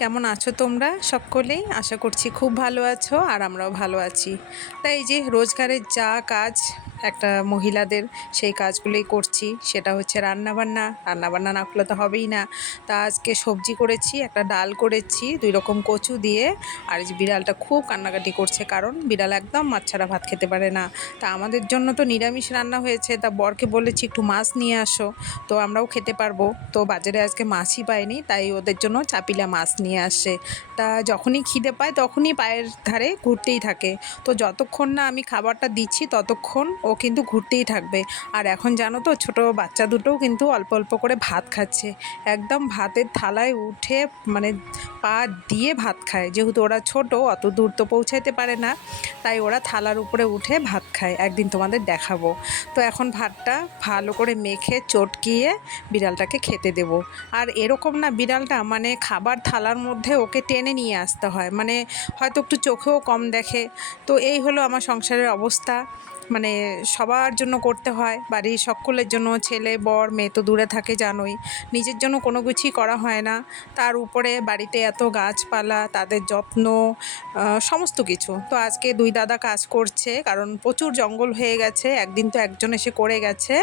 কেমন আছো তোমরা সকলেই? আশা করছি খুব ভালো আছো আর আমরাও ভালো আছি। তাই এই যে রোজগারের যা কাজ একটা মহিলাদের, সেই কাজগুলোই করছি। সেটা হচ্ছে রান্নাবান্না না করলে তো হবেই না। তা আজকে সবজি করেছি, একটা ডাল করেছি 2 রকম কচু দিয়ে। আর এই যে বিড়ালটা খুব কান্নাকাটি করছে, কারণ বিড়াল একদম মাছ ছাড়া ভাত খেতে পারে না। তা আমাদের জন্য তো নিরামিষ রান্না হয়েছে, তা বরকে বলেছি একটু মাছ নিয়ে আসো, তো আমরাও খেতে পারবো। তো বাজারে আজকে মাছই পাইনি, তাই ওদের জন্য চাপিলা মাছ নিয়ে আসে। তা যখনই খিদে পায় তখনই পায়ের ধারে ঘুরতেই থাকে। তো যতক্ষণ না আমি খাবারটা দিচ্ছি ততক্ষণ ও কিন্তু ঘুরতেই থাকবে। আর এখন জানো তো, ছোট বাচ্চা দুটোও কিন্তু অল্প অল্প করে ভাত খাচ্ছে। একদম ভাতের থালায় উঠে মানে পা দিয়ে ভাত খায়। যেহেতু ওরা ছোট, অত দূর তো পৌঁছাইতে পারে না, তাই ওরা থালার উপরে উঠে ভাত খায়। একদিন তোমাদের দেখাবো। তো এখন ভাতটা ভালো করে মেখে চটকিয়ে বিড়ালটাকে খেতে দেব। আর এরকম না, বিড়ালটা মানে খাবার থালার মধ্যে ওকে টেনে নিয়ে আসতে হয়, মানে হয়তো একটু চোখেও কম দেখে। তো এই হলো আমার সংসারের অবস্থা। মানে সবার জন্য করতে হয়, বাড়ির সকলের জন্য। ছেলে বর মেয়ে তো দূরে থাকে জানোই, নিজের জন্য কোনো কিছুই করা হয় না। তার উপরে বাড়িতে এত গাছপালা, তাদের যত্ন, সমস্ত কিছু। তো আজকে 2 দাদা কাজ করছে, কারণ প্রচুর জঙ্গল হয়ে গেছে। একদিন তো একজন এসে করে গেছে,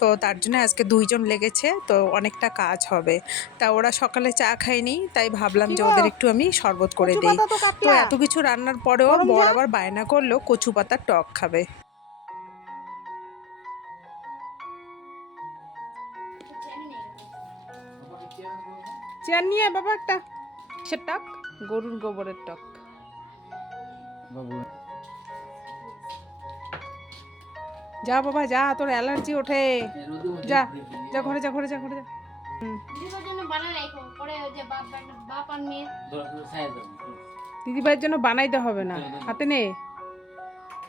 তো তার জন্য আজকে 2 জন লেগেছে, তো অনেকটা কাজ হবে। তা ওরা সকালে চা খায়নি, তাই ভাবলাম কি যে গো, ওদের একটু আমি শরবত করে কচু দেই। পাতা তো তো কাটলা। এত কিছু রান্নার পরেও গরম বর যা। আবার বায়না করলো কচু পাতার টক খাবে। চেয়ার নিয়ে আয় বাবা একটা। কিসের টক? গরুর গোবরের টক। যা বাবা যা, তোর অ্যালার্জি ওঠে। যা যা ঘরে যা, ঘরে যা, ঘরে যা। দিদিভাইয়ের জন্য বানাইতে হবে না, হাতে নে।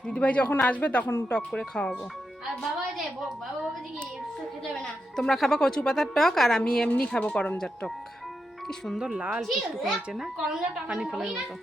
দিদিভাই যখন আসবে তখন টক করে খাওয়াবো। তোমরা খাবা কচু পাতার টক, আর আমি এমনি খাবো করমজার টক। কি সুন্দর লাল টুকটুক হয়েছে না, পানি ফলের মতো।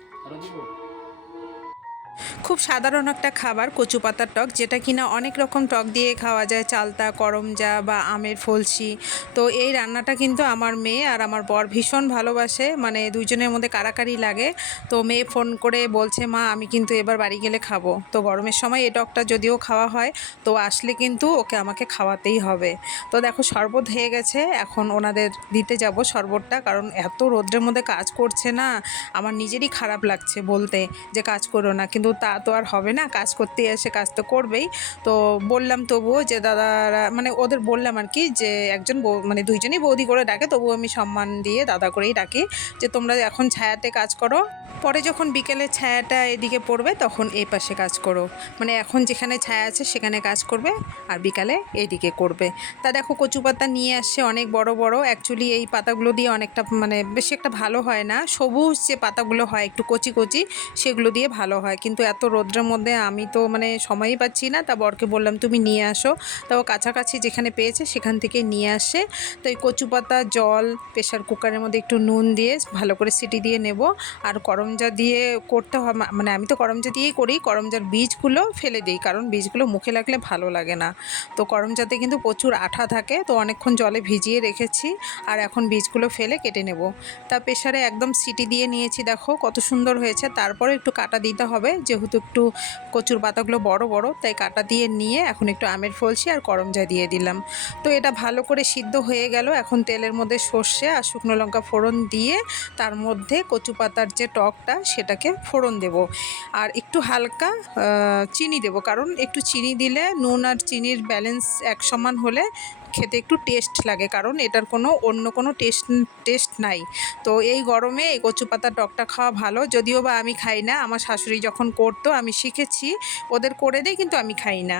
খুব সাধারণ একটা খাবার কচু পাতার টক, যেটা কিনা অনেক রকম টক দিয়ে খাওয়া যায়, চালতা, করমজা বা আমের ফলসি। তো এই রান্নাটা কিন্তু আমার মেয়ে আর আমার বর ভীষণ ভালোবাসে, মানে দুইজনের মধ্যে কাড়াকাড়ি লাগে। তো মেয়ে ফোন করে বলছে, মা আমি কিন্তু এবার বাড়ি গেলে খাবো। তো গরমের সময় এই টকটা যদিও খাওয়া হয়, তো আসলে কিন্তু ওকে আমাকে খাওয়াতেই হবে। তো দেখো শরবত হয়ে গেছে, এখন ওনাদের দিতে যাব শরবতটা, কারণ এত রোদ্রের মধ্যে কাজ করছে না, আমার নিজেরই খারাপ লাগছে বলতে যে কাজ করো না, কিন্তু তা তো আর হবে না, কাজ করতে এসে কাজ তো করবেই। তো বললাম তবুও যে দাদারা, মানে ওদের বললাম আর কি, যে একজন মানে 2 জনই বৌদি করে ডাকে, তবুও আমি সম্মান দিয়ে দাদা করেই ডাকি, যে তোমরা এখন ছায়াতে কাজ করো, পরে যখন বিকেলে ছায়াটা এদিকে পড়বে তখন এই পাশে কাজ করো। মানে এখন যেখানে ছায়া আছে সেখানে কাজ করবে, আর বিকালে এইদিকে করবে। তা দেখো কচু পাতা নিয়ে আসছে অনেক বড় বড়। অ্যাকচুয়ালি এই পাতাগুলো দিয়ে অনেকটা মানে বেশি একটা ভালো হয় না, সবুজ যে পাতাগুলো হয় একটু কচি কচি, সেগুলো দিয়ে ভালো হয়। কিন্তু এত রোদ্রের মধ্যে আমি তো মানে সময়ই পাচ্ছি না। তা বরকে বললাম তুমি নিয়ে আসো, তাও কাছাকাছি যেখানে পেয়েছে সেখান থেকে নিয়ে আসে। তো এই কচু পাতা, জল, প্রেশার কুকারের মধ্যে একটু নুন দিয়ে ভালো করে সিটি দিয়ে নেব। আর করমজা দিয়ে করতে হয়, মানে আমি তো করমজা দিয়েই করি, করমজার বীজগুলো ফেলে দিই, কারণ বীজগুলো মুখে লাগলে ভালো লাগে না। তো করমজাতে কিন্তু প্রচুর আঠা থাকে, তো অনেকক্ষণ জলে ভিজিয়ে রেখেছি, আর এখন বীজগুলো ফেলে কেটে নেব। তা প্রেশারে একদম সিটি দিয়ে নিয়েছি, দেখো কত সুন্দর হয়েছে। তারপরে একটু কাটা দিতে হবে, যেহেতু একটু কচুর পাতাগুলো বড় বড়, তাই কাটা দিয়ে নিয়ে এখন একটু আমের ফলসি আর করমজা দিয়ে দিলাম। তো এটা ভালো করে সিদ্ধ হয়ে গেল। এখন তেলের মধ্যে সর্ষে আর শুকনো লঙ্কা ফোড়ন দিয়ে তার মধ্যে কচু পাতার যে টকটা সেটাকে ফোড়ন দেব, আর একটু হালকা চিনি দেব, কারণ একটু চিনি দিলে নুন আর চিনির ব্যালেন্স এক সমান হলে খেতে একটু টেস্ট লাগে, কারণ এটার কোনো অন্য কোনো টেস্ট নাই। তো এই গরমে এই কচু পাতার টকটা খাওয়া ভালো, যদিও বা আমি খাই না। আমার শাশুড়ি যখন করতো আমি শিখেছি, ওদের করে দেয়, কিন্তু আমি খাই না।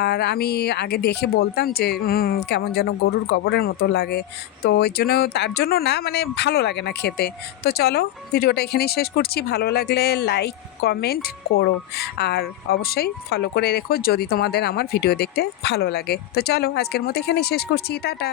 আর আমি আগে দেখে বলতাম যে কেমন যেন গরুর গোবরের মতো লাগে, তো ওই জন্য, তার জন্য না, মানে ভালো লাগে না খেতে। তো চলো ভিডিওটা এখানেই শেষ করছি। ভালো লাগলে লাইক কমেন্ট করো, আর অবশ্যই ফলো করে রেখো যদি তোমাদের আমার ভিডিও দেখতে ভালো লাগে। তো চলো আজকের মতো এখানেই শেষ করছি, টাটা।